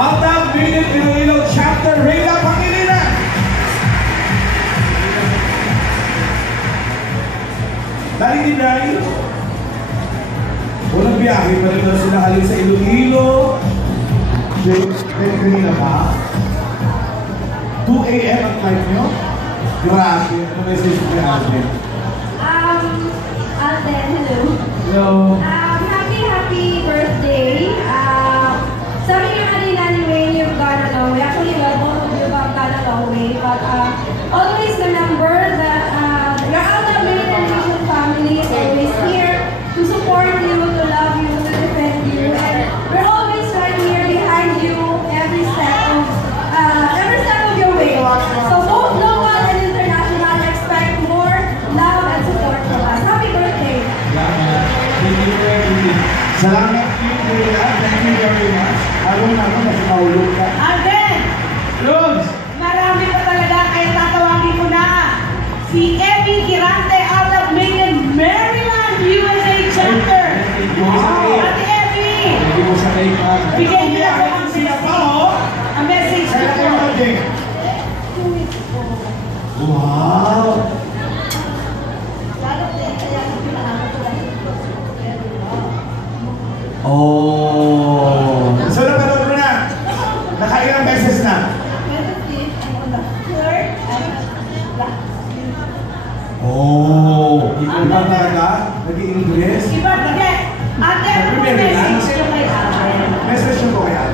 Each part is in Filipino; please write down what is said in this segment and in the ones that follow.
Alda Minute Iloilo Chapter Reyna Pangilinan. Daling ni Bray, unang biyahe pa rin sila halin sa Iloilo. Kanina pa 2 AM ang flight nyo? Grabe, ano message ko kay Alden? Alden, hello. Hello. Happy birthday. Sabi niyo kanina ni Wayne, you've gone a long way. Actually, both of you have gone a long way. But always remember that your Alda Minute Television family is always here to support you, to love you, to defend you. And we're always right here behind you every step of your way. So both local and international expect more love and support from us. Happy birthday! Salamat Kuya. Thank you very much. Alam naman na sinaulog ka. Alden! Lods! Marami pa talaga kaya tatawagin ko na si Emmy Girante out of Macon, Maryland, USA Chapter. Wow! Ate Emmy! Hindi mo sa kayo pa. Bigyan niyo ako ang message Kaya kayo ko. natin. 2 weeks ago. Wow! Oh! So napanood mo na? Nakailang beses na? Oh! Iba talaga? Nag-i-English? Iba, hindi. Ate, ano po message ko kay Alden? Message nyo po kaya?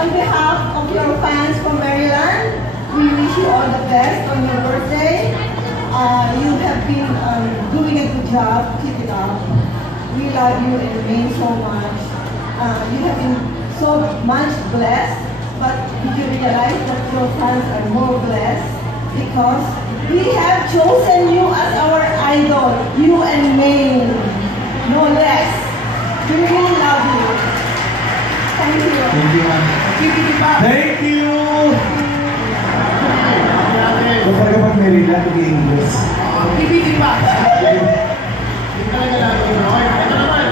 On behalf of your fans from Maryland, we wish you all the best on your birthday. You have been doing a good job. Keep it up. We love you and it means so much. You have been so much blessed, but did you realize that your fans are more blessed because we have chosen you as our idol, you and Maine, no less. We really love you. Thank you. Thank you, ma'am. Thank you! Kung talaga pag Maryland, nag-i-English. Ibigin pa. Hindi talaga natin yun. Okay, ito naman.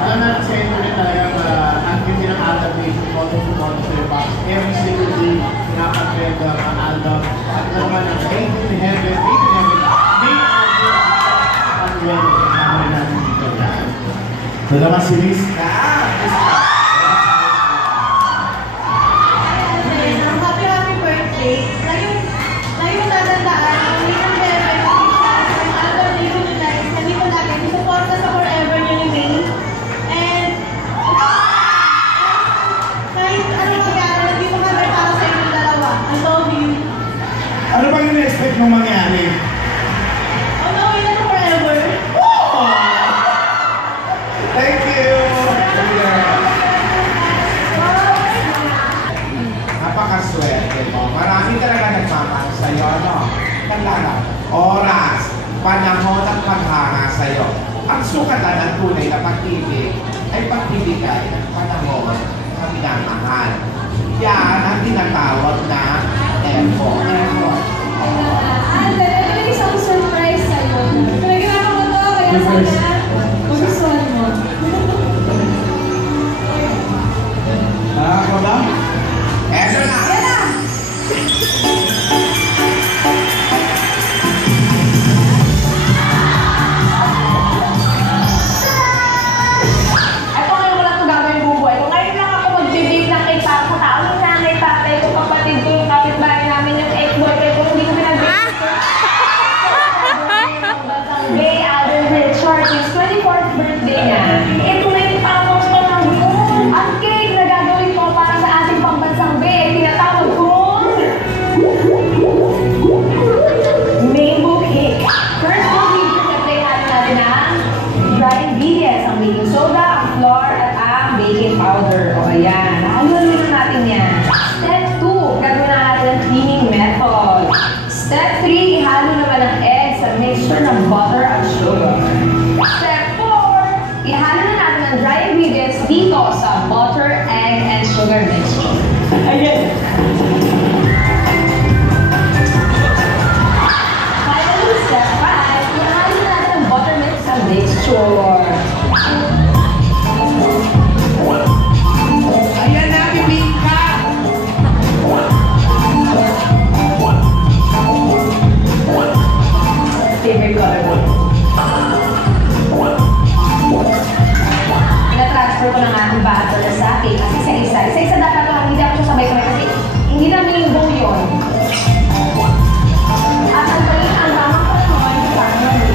Alam natin sa internet talagang active din ang Alda Nation, photo-photo sa iba. Every single day, pinapag-trend ang Alda. At ito naman ang Made in Heaven, Made ang wedding. Kasama rin natin dito. Ito naman si Liz. Happy birthday. Lagi mo tatandaan, hindi ng bebe, ang Alda Minute Live, sabi ko lagi, support ka sa forever niyo ni Wayne. And kahit anong mangyari, nandito kami para sa inyong dalawa. I love you. Ano ba yung na-expect mong mangyari? Oh no, yun na forever. Thank you! Napakaswerte mo. Marami talaga nagmamahal sa'yo, ano? Tandaan, oras, panahon at paghanga sa'yo. Ang sukatan ng tunay na pag-ibig ay pagbibigay ng panahon sa minamahal. Yan ang tinatawag na effort. Alden, may isang surprise sa'yo. Pinagawa ko to, kaya sana magustuhan mo. Ako ba? Eto na! Yan na! Ito ngayon ko lang ito gagawin bubuhay ko. Ngayon lang ako mag-debate ng kay Papa. Ano siya kay tatay ko, kapatid ko, yung kapitbahay namin, yung ex-boyfriend ko, hindi ko pinag-debate. Bay, Alden, Richard, picture. Ayan na, bibingka. Favorite color mo? Na-transfer ko ng aking bago na sa akin. Kasi isa-isa dapat lang. Hindi ako sabay-sabay kasi hindi namin yung buo yun. At ang balik ang tamang ko naman yung family.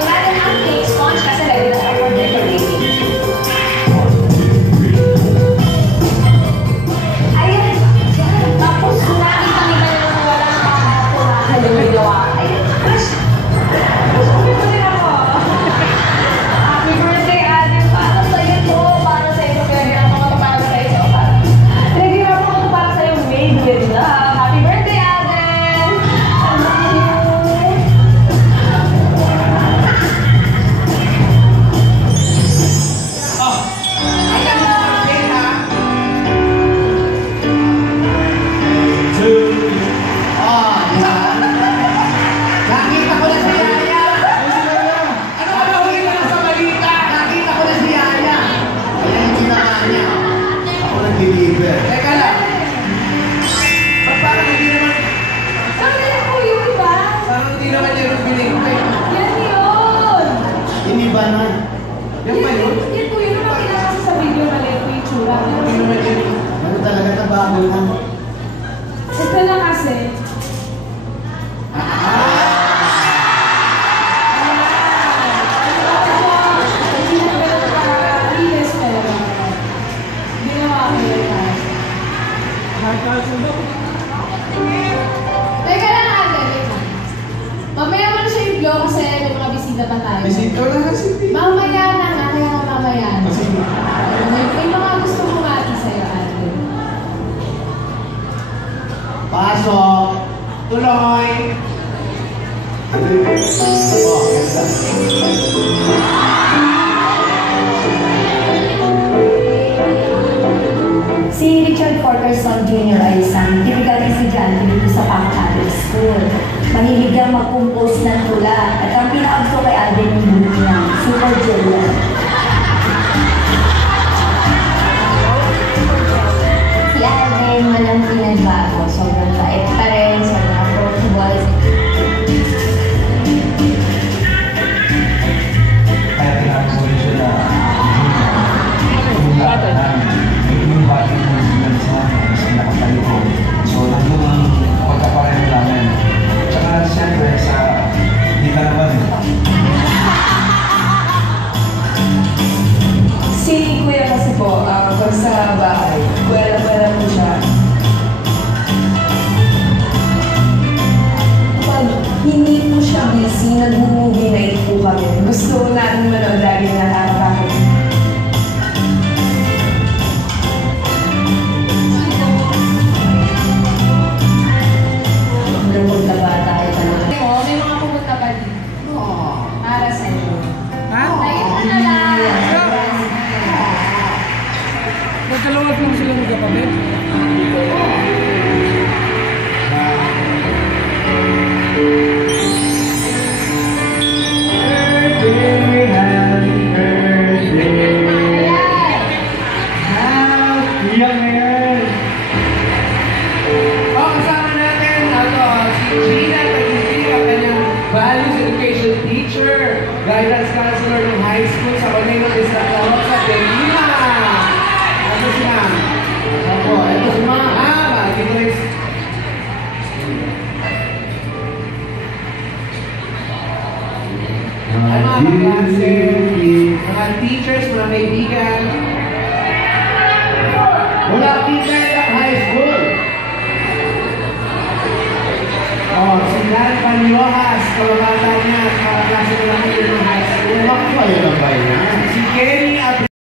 Natin ang cake sponge kasi lagi na for decorating. Ayun. Tapos nakita nila yung walang kahapon yung ginawa. Ayun. Happy birthday, Ate. Para sa'yo to. Para sa'yo. Pinag-irap ako para sa'yo. Pinag-irap ako para sa'yo. Made with love. Happy birthday, Ate. I love you. Nakita ko na si Yaya. Ano ba huli ko na sa balita? Nakita ko na si Yaya. Ayan yung ginawa niya. Ako nag-deliver. Teka lang. Ba't parang hindi naman, Sabi na po yun, diba? parang hindi naman niya yung biling ko eh. Yan yun. Hindi ba na? Yan ba yun? Yan po yun. Naman kinakasa sa video na lang po yung tsura. Hindi naman yun. Ano talaga tabago na? Ito na kasi. Teka lang, Ate. Wait lang. Mamaya mo na siya i-vlog kasi may mga bisita pa tayo. Bisito na kasi. Mamaya na nga, kaya nga mamaya na. Sige. May mga gusto bumati sa'yo, Ate. Pasok. Tuloy. Oh, ganda. Si Richard Porterson Jr. ay isang typical estudyante dito sa Pangkabig School. Mahilig ang mag-compose ng tula at ang pinakagusto kay Alden yung bunyi ng Super Juliet. Si Alden walang pinagbago. Sobrang bait pa rin, sobrang approachable. Kaya pinakagusto siya na lahat na yung bati ng students namin is nakataliko. So, nandun ang pagkapareho namin. Tsaka siyempre sa hindi ka naman. Si Kuya kasi po, pag sa bahay, kuwela po siya. Pag hindi po siya busy, nag-movie night po kami. Gusto natin manood lagi na nakakakit. Hanggang magtaba tayo talaga. May mga pumunta pa dito. Para sa'yo. Ha? Ayun mo na lang. Magkalawag lang sila magkapamit. Oh, kasama natin si Gina Tagusin, ang kanyang Values Education Teacher, Guidance Counselor ng High School sa Colegio de Santa Rosa de Lima. Ano si Ma'am? Opo, ito si Ma'am. Dito rin. Ay, mga kaklase, mga teachers, mga kaibigan. Mula Pitaya High School. Oh, si Dan Panyojas, kababata niya, kaklase ko lang ng high school. Ako, ayun ang bayan. Si Kenny at